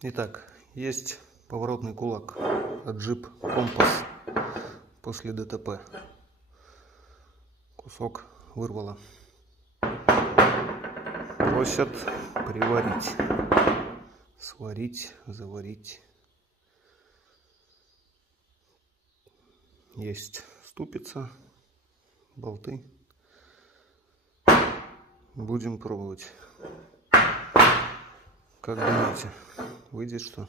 Итак, есть поворотный кулак от Jeep Compass после ДТП. Кусок вырвало. Просят приварить, сварить, заварить. Есть ступица, болты. Будем пробовать. Как думаете, выйдет что?